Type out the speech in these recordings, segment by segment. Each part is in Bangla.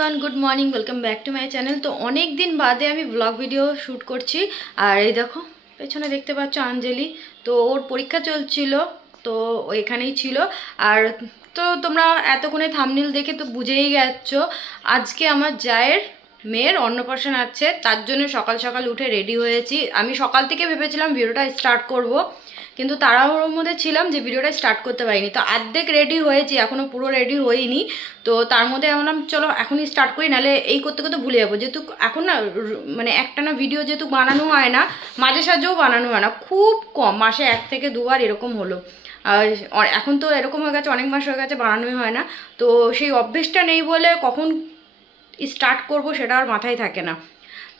Everyone, good morning, welcome back to my channel. তো অনেক দিন বাদে আমি ব্লগ ভিডিও শ্যুট করছি। আর এই দেখো পেছনে দেখতে পাচ্ছ আঞ্জলি, তো ওর পরীক্ষা চলছিল, তো ও এখানেই ছিল। আর তো তোমরা এতক্ষণে থাম্বনেল দেখে তো বুঝেই গেছো আজকে আমার জায়ের মেয়ের অন্নপ্রাশন আছে, তার জন্য সকাল সকাল উঠে রেডি হয়েছি। আমি সকাল থেকে ভেবেছিলাম ভিডিওটা স্টার্ট করব, কিন্তু তাড়াহুড়োর মধ্যে ছিলাম যে ভিডিওটা স্টার্ট করতে পারিনি। তো অর্ধেক রেডি হয়েছি, এখনও পুরো রেডি হইনি। তো তার মধ্যে বললাম চলো এখনই স্টার্ট করি, নাহলে এই করতে করতে ভুলে যাবো। যেহেতু এখন না মানে একটা না ভিডিও যেহেতু বানানো হয় না, মাঝে সাঝেও বানানো হয় না, খুব কম, মাসে 1 থেকে 2 বার এরকম হলো। আর এখন তো এরকম হয়ে গেছে, অনেক মাস হয়ে গেছে বানানোই হয় না। তো সেই অভ্যেসটা নেই বলে কখন স্টার্ট করব সেটা আর মাথায় থাকে না।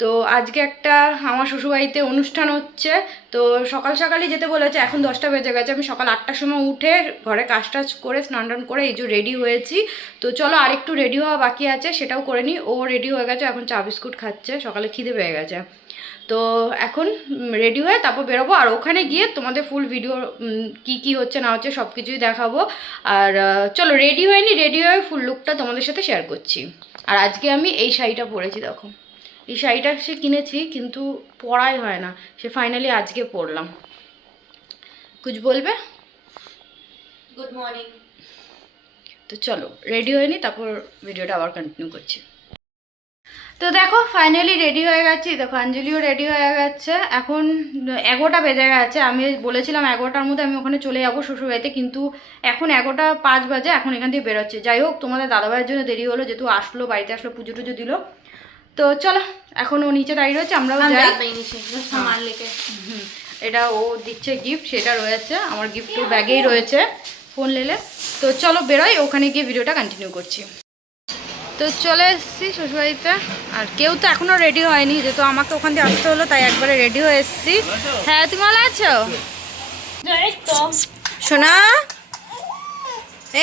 তো আজকে একটা আমার শ্বশুরবাড়িতে অনুষ্ঠান হচ্ছে, তো সকাল সকালই যেতে বলেছে। এখন 10টা বেজে গেছে, আমি সকাল 8টার সময় উঠে ঘরে কাজ টাজ করে স্নান টান করে এই যে রেডি হয়েছি। তো চলো আরেকটু রেডি হওয়া বাকি আছে, সেটাও করে নিই। ও রেডি হয়ে গেছে, এখন চা বিস্কুট খাচ্ছে, সকালে খিদে পেয়ে গেছে। তো এখন রেডি হয়ে তারপর বেরোবো। আর ওখানে গিয়ে তোমাদের ফুল ভিডিও কি কি হচ্ছে না হচ্ছে সব কিছুই দেখাবো। আর চলো রেডি হয়নি, রেডি হয়ে ফুল লুকটা তোমাদের সাথে শেয়ার করছি। আর আজকে আমি এই শাড়িটা পরেছি, দেখো এই শাড়িটা সে কিনেছি কিন্তু পরাই হয় না, সে ফাইনালি আজকে পরলাম। কুছ বলবে? Good morning. তো চলো রেডি হয়ে নি, তারপর ভিডিওটা আবার কন্টিনিউ করছি। তো দেখো ফাইনালি রেডি হয়ে গেছি, দেখো অঞ্জলিও রেডি হয়ে গেছে। এখন 11টা বেজে গেছে, আমি বলেছিলাম 11টার মধ্যে আমি ওখানে চলে যাবো শ্বশুরবাড়িতে, কিন্তু এখন 11টা 5 বাজে, এখন এখান থেকে বেরোচ্ছে। যাই হোক, তোমাদের দাদাভাইয়ের জন্য দেরি হলো, যেহেতু আসলো, বাড়িতে আসলো, পুজো টুজো দিল। তো চলো এখন ও নিচে দাঁড়িয়ে রয়েছে, আমরাও যাই। এটা ও দিচ্ছে গিফট, সেটা রয়েছে, আমার গিফট ব্যাগেই রয়েছে, ফোন লেলে। তো চলো বেরোই, ওখানে গিয়ে ভিডিওটা কন্টিনিউ করছি। তো চলে এসেছি শ্বশুরবাড়িতে, আর কেউ তো এখনও রেডি হয়নি, যেহেতু আমাকে ওখান থেকে আসতে হলো, তাই একবারে রেডি হয়ে এসেছি। হ্যাঁ, তুমি ভালো আছো সোনা?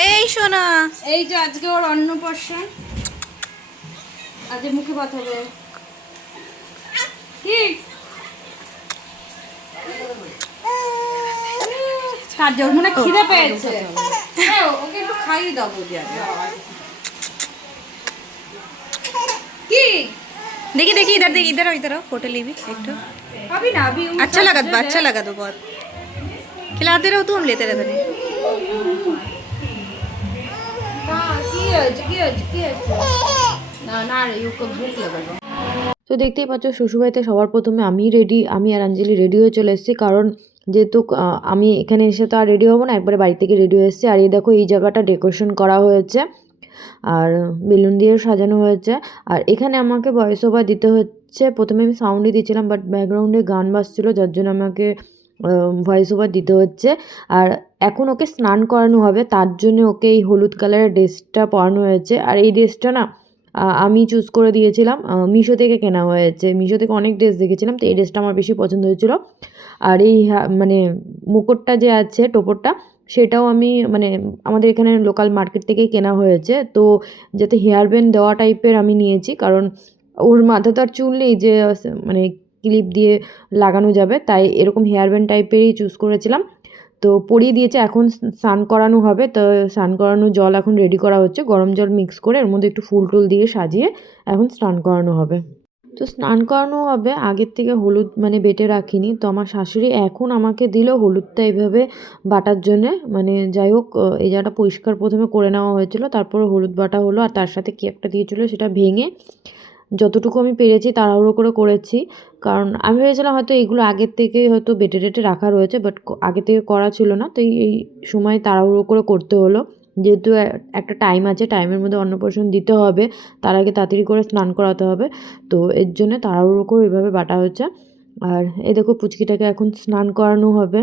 এই সোনা, এই যে আজকে ওর অন্নপ্রাশন, আজকে মুখে ভাত হবে। কি তার জন্য মনে খিদে পেয়েছে, ওকে একটু খাইয়ে দাও। কি देखी देखी इधर देखी, इधर इधर फोटो ली भी एक तो अभी ना अभी अच्छा लगा तो बहुत खिलाते रहो तो हम लेते रहते नहीं। ना ना यू को भूख लगा। তো দেখতেই পাচ্ছ শ্বশুরবাড়িতে সবার প্রথমে আমি আর অঞ্জলি রেডি হয়ে চলে এসেছি, কারণ যেহেতু আমি এখানে এসে তো আর রেডি হবো না, একবারে বাড়ি থেকে রেডি হয়ে এসেছি। আর এই দেখো এই জায়গাটা ডেকোরেশন করা হয়েছে আর বেলুন দিয়ে সাজানো হয়েছে। আর এখানে আমাকে ভয়েস ওভার দিতে হচ্ছে, প্রথমে আমি সাউন্ডই দিচ্ছিলাম, বাট ব্যাকগ্রাউন্ডে গান বাজছিলো, যার জন্য আমাকে ভয়েস ওভার দিতে হচ্ছে। আর এখন ওকে স্নান করানো হবে, তার জন্য ওকে এই হলুদ কালারের ড্রেসটা পরানো হয়েছে। আর এই ড্রেসটা না আমি চুজ করে দিয়েছিলাম, মিশো থেকে কেনা হয়েছে। মিশো থেকে অনেক ড্রেস দেখেছিলাম, তো এই ড্রেসটা আমার বেশি পছন্দ হয়েছিল। আর এই মানে মুকুটটা যে আছে, টোপরটা, সেটাও আমি মানে আমাদের এখানে লোকাল মার্কেট থেকেই কেনা হয়েছে। তো যাতে হেয়ার ব্যান্ড দেওয়া টাইপের আমি নিয়েছি, কারণ ওর মাথা তো আর চুল নেই যে মানে ক্লিপ দিয়ে লাগানো যাবে, তাই এরকম হেয়ার ব্যান্ড টাইপেরই চুজ করেছিলাম। তো পরিয়ে দিয়েছে, এখন স্নান করানো হবে। তো স্নান করানো জল এখন রেডি করা হচ্ছে, গরম জল মিক্স করে এর মধ্যে একটু ফুল টুল দিয়ে সাজিয়ে এখন স্নান করানো হবে। তো স্নান করানো হবে, আগের থেকে হলুদ মানে বেটে রাখিনি, তো আমার শাশুড়ি এখন আমাকে দিল হলুদটা এইভাবে বাটার জন্যে। মানে যাই হোক, এই জায়গাটা পরিষ্কার প্রথমে করে নেওয়া হয়েছিল, তারপরে হলুদ বাটা হলো, আর তার সাথে কী একটা দিয়েছিলো সেটা ভেঙে যতটুকু আমি পেরেছি তাড়াহুড়ো করে করেছি। কারণ আমি ভেবেছিলাম হয়তো এইগুলো আগের থেকে হয়তো বেটে টেটে রাখা রয়েছে, বাট আগে থেকে করা ছিল না, তো এই সময় তাড়াহুড়ো করে করতে হলো। যেহেতু একটা টাইম আছে, টাইমের মধ্যে অন্নপ্রাশন দিতে হবে, তার আগে তাড়াতাড়ি করে স্নান করাতে হবে, তো এর জন্য তাড়াহুড়ো করে এইভাবে বাটা হচ্ছে। আর এই দেখো পুচকিটাকে এখন স্নান করানো হবে।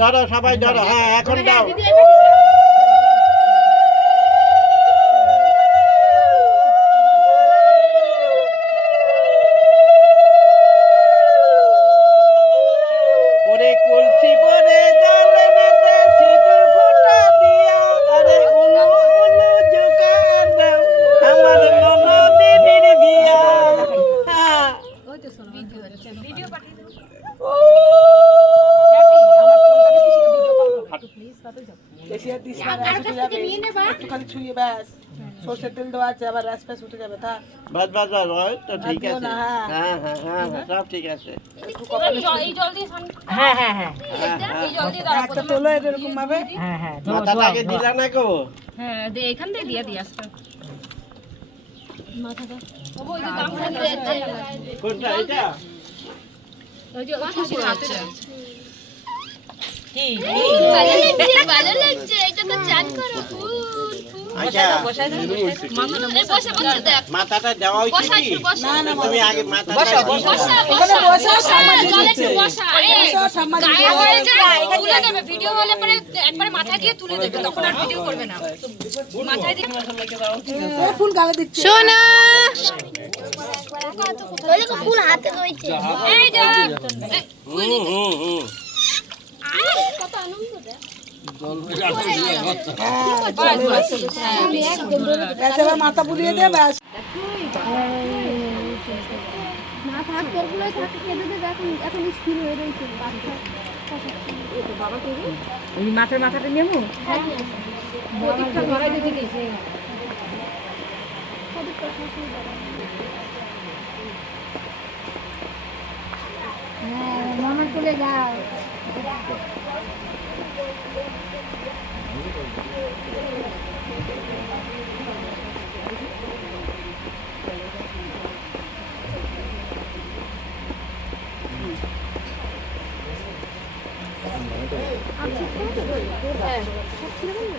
ধরো সবাই ধরো, হ্যাঁ এখন দাও। ওরে কলসি পরে জল এনেতে সিঁদুর ভিডিও পাঠিয়ে দেবো। বেশি আর দিস না, নিয়ে নেবা একটুখানি ছুঁয়ে ব্যাস। সরষের তেল দেওয়া আছে, আবার র্যাস ফ্যাস উঠে যাবে। থাক बस बस बस ওই তো ঠিক দিও আছে না, হ্যাঁ হ্যাঁ হ্যাঁ হ্যাঁ, সব ঠিক আছে একটু কপালে এই জল দিয়ে স্নান হ্যাঁ হ্যাঁ হ্যাঁ এই জল দিয়ে দাঁড়াবো। একটা তোলো এরকম ভাবে। হ্যাঁ হ্যাঁ মাথাটাকে দিলা না গো হ্যাঁ দে, এখান থেকে দিয়ে আসতে মাথাটা। ওই যে গামছা দিয়ে যাচ্ছে, কোনটা এটা ওই যে ওই খুশি হাতে কি ভালো লাগছে, এটা তো চান করো। আচ্ছা বসে বসে দেখ, মাথাটা দেওয়া হয়েছে কি তুমি আগে মাথাটা বসা এখানে বসা সম্মান জলে দিচ্ছে। বসা বসা সম্মান গায়ে হয়ে যায়, তুলে দেবে। ভিডিও হলে পরে একবার মাথায় দিয়ে তুলে দেবে, তখন আর ভিডিও করবে না। মাথায় দিয়ে দিচ্ছে। ফুল গালে দিচ্ছে। সোনা ফুল হাতে রয়েছে এই যা হুম হুম হুম কত আনন্দ দেখ। ব্যাস, এবার মাথা বুলিয়ে দে ব্যাস। না থাক তোরগুলোই থাক খেতে দে, এখন স্থির হয়ে রয়েছে ওই মাথাটা নেবো হ্যাঁ মামার কোলে যাও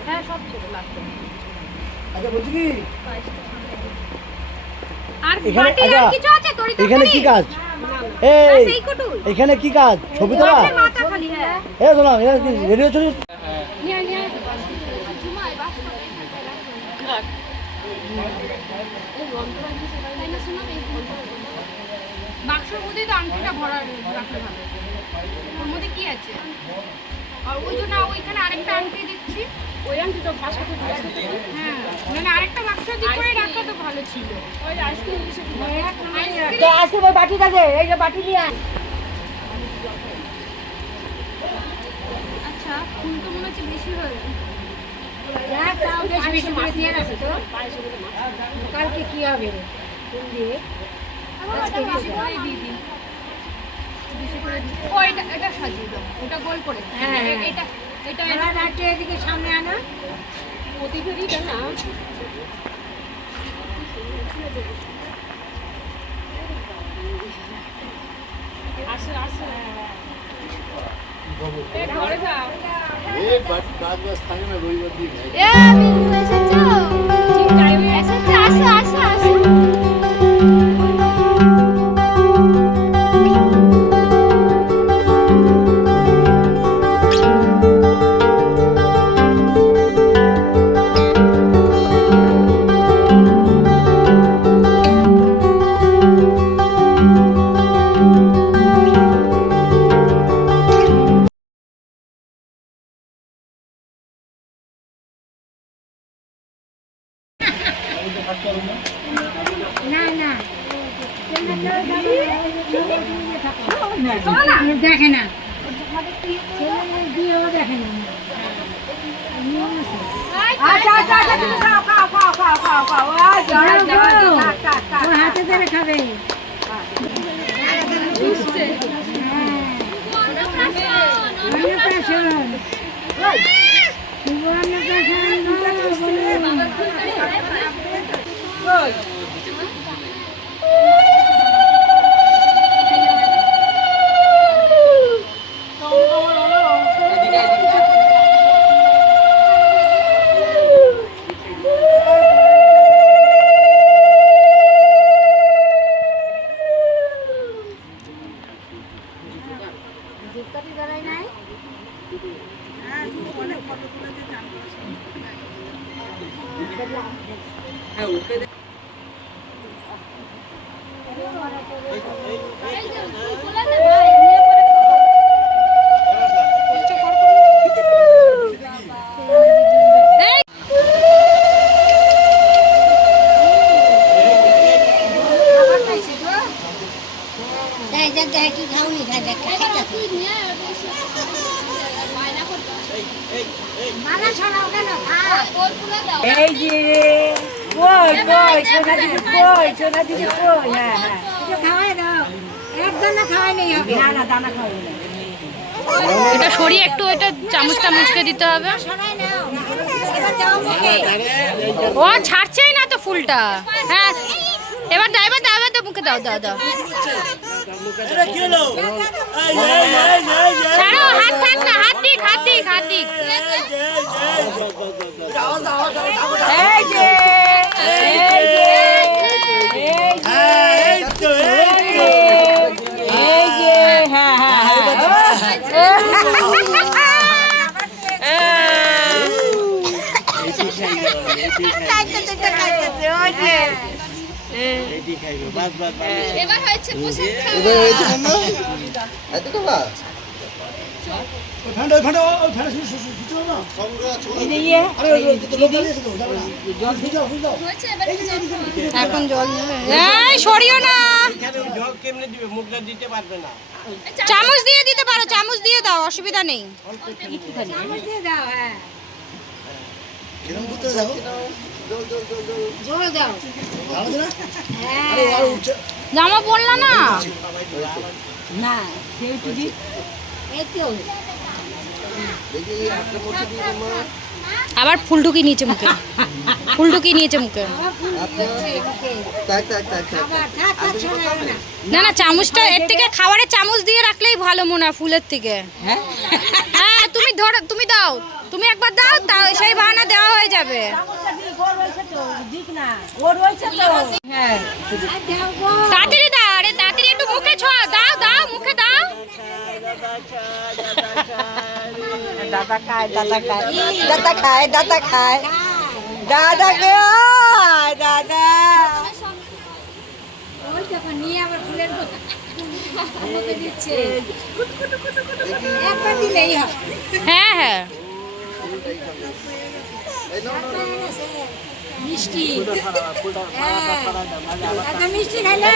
হ্যাঁ সব ছিল লাগবে। আচ্ছা বলছি কি আর এখানে বাটি আর আচ্ছা কিছু আছে তোর? এখানে কি কাজ এই এখানে কি কাজ ছবি তোলা মাথা খালি। হ্যাঁ এ শোনো রেডিও ছবি নিয়ে নিয়ে বাক্সর মধ্যে তো আংটিটা ভরা রাখতে ভালো। ওর মধ্যে কি আছে? আর ওই জন্য ওইখানে আরেকটা আংটি দিচ্ছি, ওই আংটিটা পাশে হ্যাঁ মানে আরেকটা বাক্স দিক করে রাখা তো ভালো ছিল। ওই আইসক্রিম তো আজকে ওই বাটি কাছে এই যে বাটি দিয়ে আয়। আচ্ছা ফুল তো মনে হচ্ছে বেশি হয়ে বেশি বেশি মাছ নিয়ে গেছে তো কালকে কি হবে ফুল দিয়ে এটা সাজিয়ে দাও, ওটা গোল করে। হ্যাঁ, হ্যাঁ। এটা এটা এবার রাতে এদিকে সামনে আনা প্রতিভেরিটা না আসে আসে ঘরে যাও। আমি এসেছো আসো আসো আসো না না দেখে না দিয়েও দেখে না আচ্ছা আচ্ছা আচ্ছা তুমি খাও খাও খাও খাও খাও খাও ওর হাতে ধরে খাবে অন্নপ্রাশন শুভ অন্নপ্রাশন দেখ দেখ কি খাওনি খাই দেখ কি নিয়ে বেশি মায়না করতে মানা ছড়াও কেন খা ওর পুরো দাও এই যে কই কই সোনা দিদি কই হ্যাঁ হ্যাঁ কিছু খাওয়াই দাও এক দানা খাওয়াই নেই হবে না না দানা খাওয়াই না এটা সরিয়ে একটু এটা চামচটা মুচকে দিতে হবে। সরাই নাও এবার দাও মুখে ও ছাড়ছেই না তো ফুলটা। হ্যাঁ এবার দাও এবার দাও এবার দাও মুখে দাও দাও দাও কি হলো ছাড়ো হাত থাক না হাত দিক হাত দিক হাত দিক। এই যে এই যে এই তো এই যে হ্যাঁ এটি খাইবে বাস বাস এবার হয়েছে বসে ঠান্ডা ঠান্ডা ঠান্ডা শুনো না আরে তো লোক আছে তো জল ভিজাও হয়েছে এবার এখন জল এই সরিও না এখানে ওই জল কেমনে দিবে মুখটা দিতে পারবে না চামচ দিয়ে দিতে পারো চামচ দিয়ে দাও অসুবিধা নেই। চামচ দিয়ে দাও হ্যাঁ কিরম করতে যাবো জল দাও ভালো না আরে আর উঠছে জামা পরলা না না কেউ তুই এই তো আবার ফুল ঢুকি নিয়েছে মুখে ফুল ঢুকি নিয়েছে মুখে। আবার থাক থাক ছড়াও না না না চামচটা এর থেকে খাবারের চামচ দিয়ে রাখলেই ভালো মনে হয় ফুলের থেকে। হ্যাঁ তুমি ধরো তুমি দাও তুমি একবার দাও তাও সেই বাহানা দেওয়া হয়ে যাবে। হ্যাঁ দাও গো তাড়াতাড়ি দাও আরে তাড়াতাড়ি একটু মুখে ছোঁয়া দাও দাও মুখে দাও। দাদা খায় দাদা খায় দাদা খায় দাদা খায় দাদা খায় দাদা ওই দেখো নিয়ে আবার ফুলের বোতল আমাকে দিচ্ছে একবার দিলেই হয় হ্যাঁ হ্যাঁ মিষ্টি এত মিষ্টি খাইলে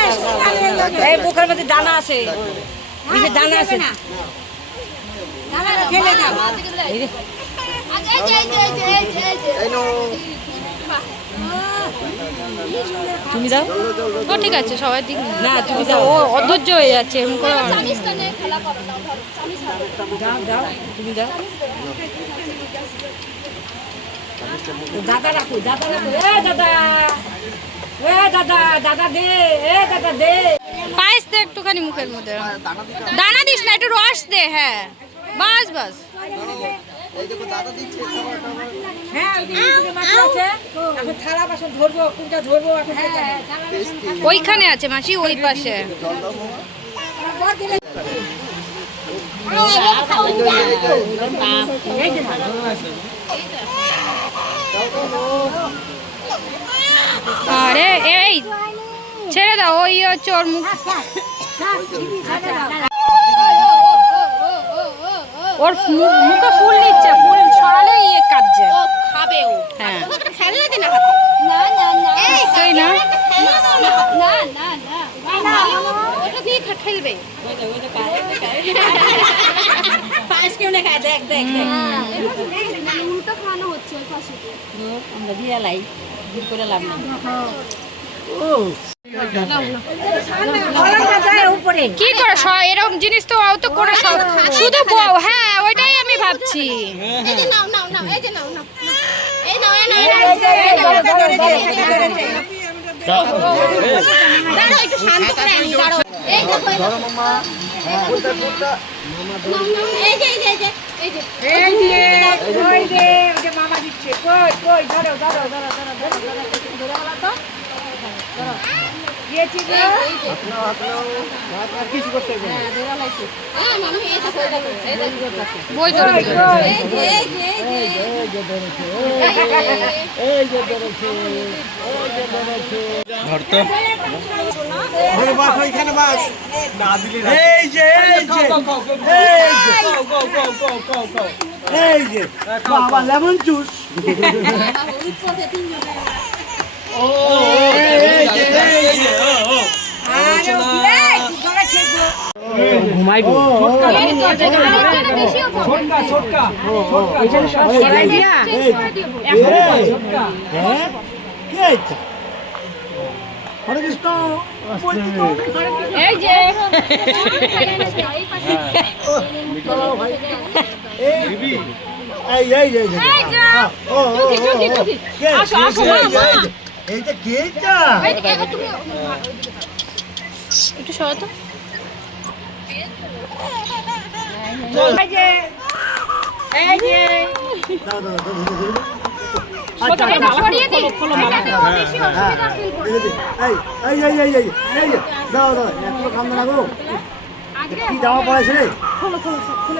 এই বুকের মধ্যে দানা আছে দানা আছে না দানাটা ফেলে দাও তুমি দাও ও ঠিক আছে সবাই দিক না তুমি দাও ও অধৈর্য হয়ে যাচ্ছে এরকম করে চামিচটা নিয়ে খেলা করো দাও ধরো চামিচ ধরো দাও দাও তুমি দাও দাদা রাখো এ দাদা দাদা দে এ দাদা দে পায়েস দে একটুখানি মুখের মধ্যে দানা দিস না একটু রস দে হ্যাঁ বাস বাস হ্যাঁ ওইদিকে মাছ আছে এখন থালা বাসন ধরবো কোনটা ধরবো এখন ওইখানে আছে মাসি ওই পাশে। আরে এই ছেড়ে দাও ওই হচ্ছে ওর মুখ ওর মুখে ফুল নিচ্ছে ফুল ছড়ালে ইয়ে কাটছে খাবে ও হ্যাঁ খেলনা দে না হাতে না না না তাই না না না না ওটা দিয়ে খেলবে পায়েস কেউ না খায় দেখ দেখ উল্টো খাওয়ানো হচ্ছে ওই পাশে আমরা দিয়ে লাই দূর করে লাভ না কি করে এরকম জিনিস তো অত করে শুধু হ্যাঁ ওইটাই আমি ভাবছি। এই যে নাও নাও নাও এই যে নাও নাও এই নাও এই নাও দাঁড়াও একটু শান্ত করে আনি দাঁড়াও এই দেখো এই যে এই যে এই যে এই যে ওই যে মামা দিচ্ছে কই কই ধরো ধরো ধরো ধরো ধরো ধরো ধরো বলা তো ধরো দিয়েছি গো কিছু করতে হবে হ্যাঁ ধরা লাইছে হ্যাঁ মামি এই দেখো এই দেখো বই ধরে এই যে এই যে এই যে ধরেছে ধর তো ওরে বাস ওইখানে বাস না দিলে এই যে এই যে বাবা লেমন জুস ও এই যে ও আরে ওই ধরেছে গো ঘুমাইবো হরে কৃষ্ণ এই যে এই এই এই এই যে ও টুকি টুকি আসো আসো মা এইটা কে এটা এই তুমি একটু সরো তো দাও দাও দাও এটা সরিয়ে দিই এটা বেশি অসুবিধা ফিল করবে এই এই এই এই এই দাও দাও একটু কামনা লাগো কি জামা পড়েছে রে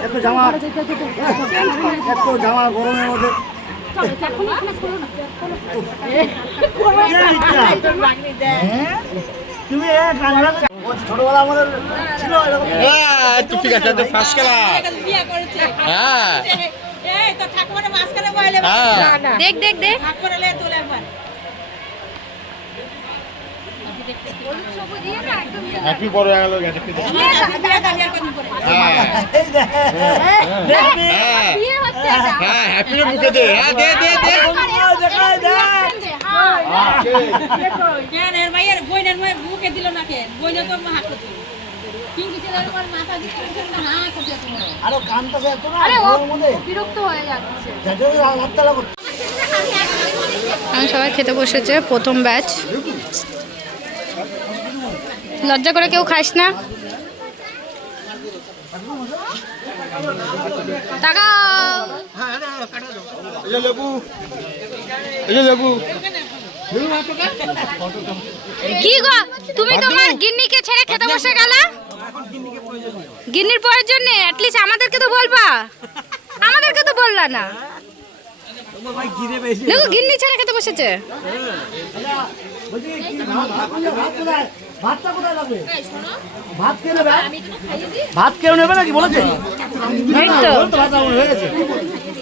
একটু জামা একটু জামা গরমের মধ্যে তুমি ছোটবেলা আমাদের ছিল এরকম ঠিক আছে তো ফার্স্ট ক্লাস হ্যাঁ দেখ দেখ দেখ হ্যাপি বড় হয়ে গেল বিয়ে হচ্ছে এটা হ্যাঁ হ্যাপি মুখে দে হ্যাঁ দে দে দে আরো কানতেছে এত না আরে ও গরমের মধ্যে বিরক্ত হয়ে যাচ্ছে যাতে হাতটা লাগো এখন সবাই খেতে বসেছে প্রথম ব্যাচ লজ্জা করে কেউ খাস না তাকাও এই যে লেবু এই যে লেবু কি গো তুমি তোমার গিন্নিকে ছেড়ে খেতে বসে গেলে গিন্নির প্রয়োজন নেই অ্যাটলিস্ট আমাদেরকে তো বলবা আমাদেরকে তো বললা না দেখো গিন্নি ছেড়ে খেতে বসেছে ভাতটা কোথায় লাগবে ভাত কে নেবে ভাত কেউ নেবে নাকি বলেছে এই তো তো ভাত রাউন্ড হয়ে গেছে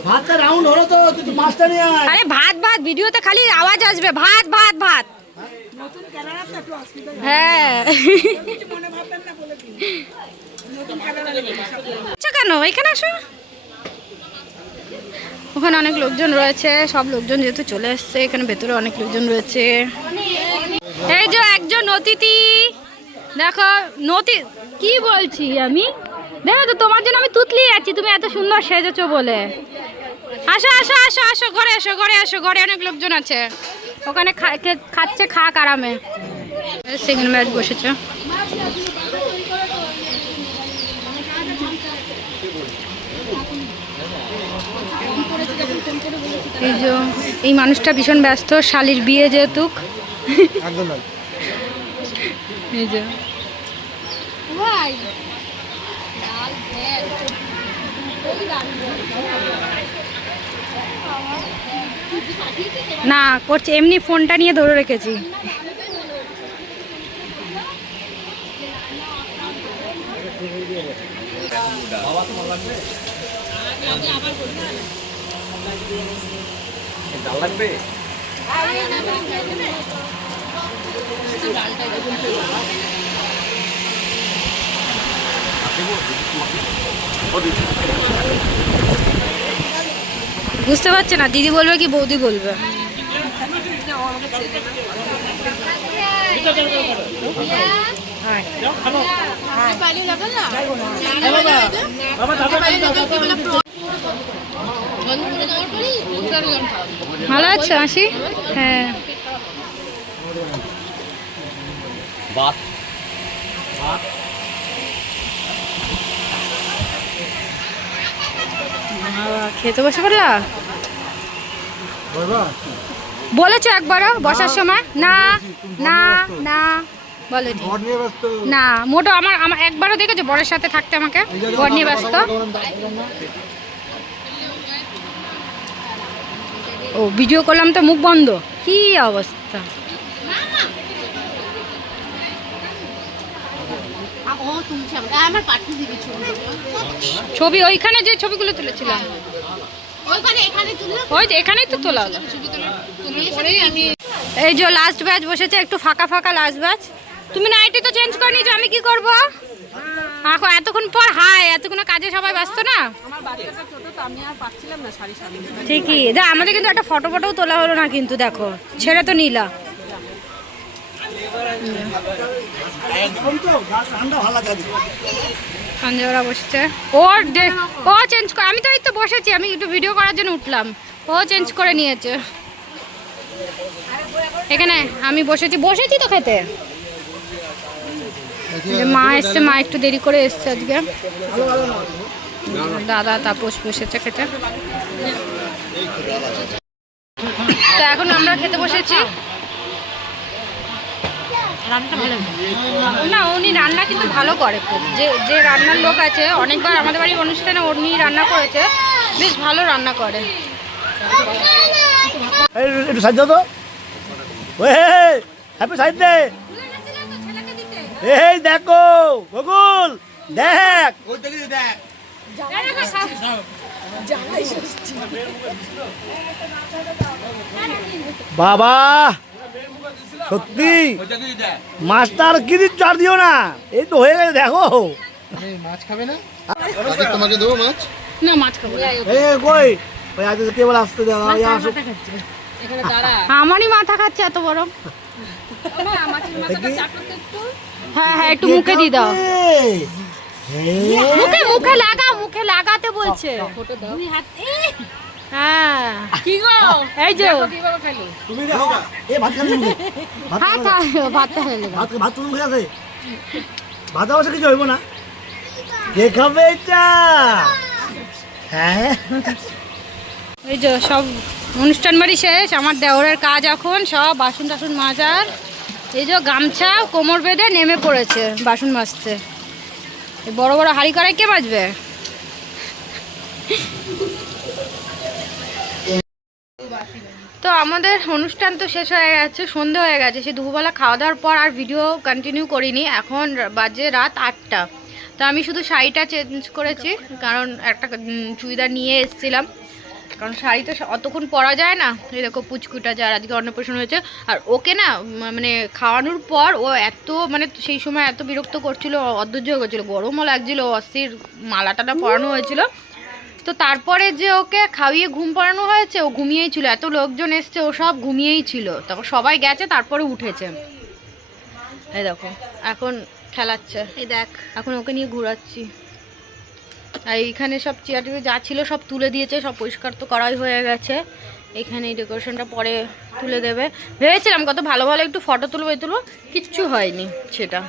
ভাতটা রাউন্ড হলো তো তুই মাছটা নিয়ে আয় আরে ভাত ভাত ভিডিওতে খালি আওয়াজ আসবে ভাত ভাত ভাত হ্যাঁ আচ্ছা কেন এখানে আসো ওখানে অনেক লোকজন রয়েছে সব লোকজন যেহেতু চলে এসছে এখানে ভেতরে অনেক লোকজন রয়েছে এই যে একজন অতিথি দেখো নতি কি বলছি আমি দেখো তো তোমার জন্য আমি তুতলি আছি তুমি এত সুন্দর সেজেছো বলে আসো আসো আসো আসো ঘরে এসো ঘরে এসো ঘরে অনেক লোকজন আছে ওখানে খাচ্ছে খাক আরামে সেকেন্ড ম্যাচ বসেছে এই যে এই মানুষটা ভীষণ ব্যস্ত শালির বিয়ে যেহেতু এই যে না করছে এমনি ফোনটা নিয়ে ধরে রেখেছি বুঝতে পারছে না দিদি বলবে কি বৌদি বলবে ভালো আছে মাসি হ্যাঁ খেতে বসে পড়লা বলেছো একবারও বসার সময় না না না বলে না মোটো আমার আমার একবারও দেখেছো বরের সাথে থাকতে আমাকে বর নিয়ে ব্যস্ত ও ভিডিও করলাম তো মুখ বন্ধ কি অবস্থা ছবি ওইখানে যে ছবিগুলো তুলেছিলাম ওই এখানেই তো তোলা হলো এই যে লাস্ট ব্যাচ বসেছে একটু ফাঁকা ফাঁকা লাস্ট ব্যাচ তুমি নাইটি তো চেঞ্জ করে নিয়েছো আমি কি করবো এখন এতক্ষণ পর হাই, এতক্ষণ কাজে সবাই ব্যস্ত না। আমার বাচ্চাটা ছোট তো আমি আর পাচ্ছিলাম না শাড়ি সামনে। ঠিকই, দা আমাদের কিন্তু একটা ফটোও তোলা হলো না কিন্তু, দেখো ছেড়ে তো নিলা। একদম তো ঠান্ডা ভালো লাগে। সঞ্জয়রা বসছে, ও চেঞ্জ করে, আমি তো এই তো বসেছি, আমি একটু ভিডিও করার জন্য উঠলাম, ও চেঞ্জ করে নিয়েছে। এখানে আমি বসেছি তো খেতে। যে মা এসছে, মা একটু দেরি করে এসছে আজকে। দাদা তাপস বসেছে খেতে। তো এখন আমরা খেতে বসেছি। না, উনি রান্না কিন্তু ভালো করে খুব, যে রান্নার লোক আছে, অনেকবার আমাদের বাড়ির অনুষ্ঠানে উনি রান্না করেছে, বেশ ভালো রান্না করে। একটু সাহায্য তো, হ্যাপি সাইড দে। এই দেখো বকুল, দেখ বাবা, সত্যি মাছটার কি দিচ্ছ, আর দিও না, এই তো হয়ে গেছে। দেখো মাছ খাবে না? তোমাকে দেবো মাছ? না, মাছ খাবো। কই ওই আজ কেবল আসতে দেওয়া। আমারই মাথা খাচ্ছে এত বড়। হ্যাঁ হ্যাঁ, একটু মুখে দিয়ে দাও, মুখে লাগাতে বলছে। হ্যাঁ, কি গো, এই যে তুমি দেখো এ ভাত খাবে তুমি? ভাত ভাত তুমি খেয়ে আছে, ভাত অবশ্য কিছু হইব না। কে খাবে এটা? হ্যাঁ, এই যে সব অনুষ্ঠান বাড়ি শেষ, আমার দেওরের কাজ এখন সব বাসন টাসন মাজার। এই যে গামছা কোমর বেঁধে নেমে পড়েছে বাসন মাজতে। এই বড় বড় হাঁড়ি কড়াই কে মাজবে? তো আমাদের অনুষ্ঠান তো শেষ হয়ে গেছে, সন্ধে হয়ে গেছে। সে দুপুরবেলা খাওয়া দাওয়ার পর আর ভিডিও কন্টিনিউ করিনি। এখন বাজে রাত 8টা। তো আমি শুধু শাড়িটা চেঞ্জ করেছি, কারণ একটা চুড়িদার নিয়ে এসেছিলাম, কারণ শাড়ি তো অতক্ষণ পরা যায় না। এই দেখো পুচকুটা, যার আজকে অন্নপ্রাশন হয়েছে, আর ওকে না মানে খাওয়ানোর পর ও এত মানে সেই সময় এত বিরক্ত করছিল, অধৈর্য হয়ে গেছিলো, গরমও লাগছিলো, অস্থির মালাটাটা পরানো হয়েছিল। তো তারপরে যে ওকে খাইয়ে ঘুম পাড়ানো হয়েছে, ও ঘুমিয়েই ছিল। এত লোকজন এসছে, ও সব ঘুমিয়েই ছিল। তারপর সবাই গেছে, তারপরে উঠেছে। এই দেখো এখন খেলাচ্ছে, এই দেখ এখন ওকে নিয়ে ঘোরাচ্ছি। আর এইখানে সব চেয়ার টেবিল যা ছিল সব তুলে দিয়েছে, সব পরিষ্কার তো করাই হয়ে গেছে। এখানে এই ডেকোরেশনটা পরে তুলে দেবে। ভেবেছিলাম কত ভালো ভালো একটু ফটো তুলবো, কিচ্ছু হয়নি সেটা।